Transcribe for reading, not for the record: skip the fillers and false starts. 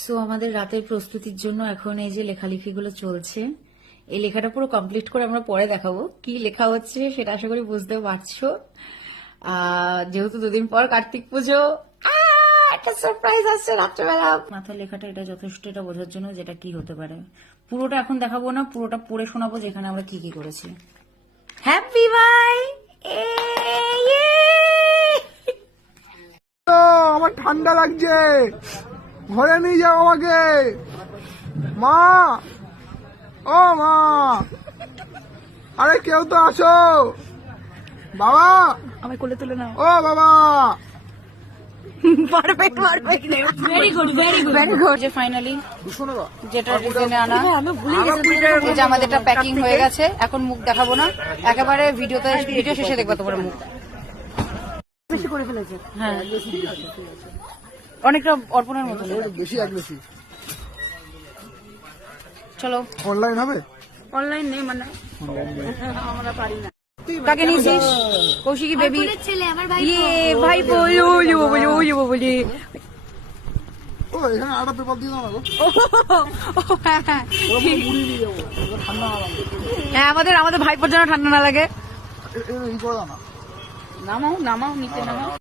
So আমাদের রাতের প্রস্তুতির জন্য এখন এই যে লেখালেখিগুলো চলছে। এই লেখাটা পুরো কমপ্লিট করে আমরা পরে দেখাবো কি লেখা হচ্ছে, সেটা আশা করি বুঝতে পারছো। যেহেতু দুদিন পর কার্তিক পুজো, একটা সারপ্রাইজ আসছে রাত্রেবেলা। মাথার লেখাটা এটা যথেষ্ট এটা বোঝার জন্য যেটা কি হতে পারে। পুরোটা এখন দেখাবো না, পুরোটা পড়ে শোনাবো যেখানে আমরা কি কি করেছি। হ্যাপি ভাই, আমার ঠান্ডা লাগছে, ঘরে নিয়ে যাও আমাকে। মা, ও মা, আরে কেউ তো আসো। বাবা, আমার কোলে তুলে নাও। ও বাবা। Perfect perfect, very good very good very good. যে ফাইনালি যেটা ডিজাইনে আনা, এই যে আমাদেরটা প্যাকিং হয়ে গেছে। এখন মুখ দেখাবো না, একেবারে ভিডিও শেষে দেখবো তোমার মুখ। বেশি করে ফেলেছে, হ্যাঁ অনেকটা অর্পণের মতো। বেশি অ্যাগ্রেসিভ। চলো অনলাইন হবে? অনলাইন নেই মানে আমরা পারি না। কাকে নিয়েছিস? কৌশিকী বেবি ছেলে আমার ভাই। ইয়ে ভাই বলো বলি। ও এখানে আটা পেপার দিয়ে দাও না গো। হ্যাঁ আমাদের ভাইপোর জন্য ঠান্ডা না লাগে। এই করে দাও না। নামাও নিচে নামাও।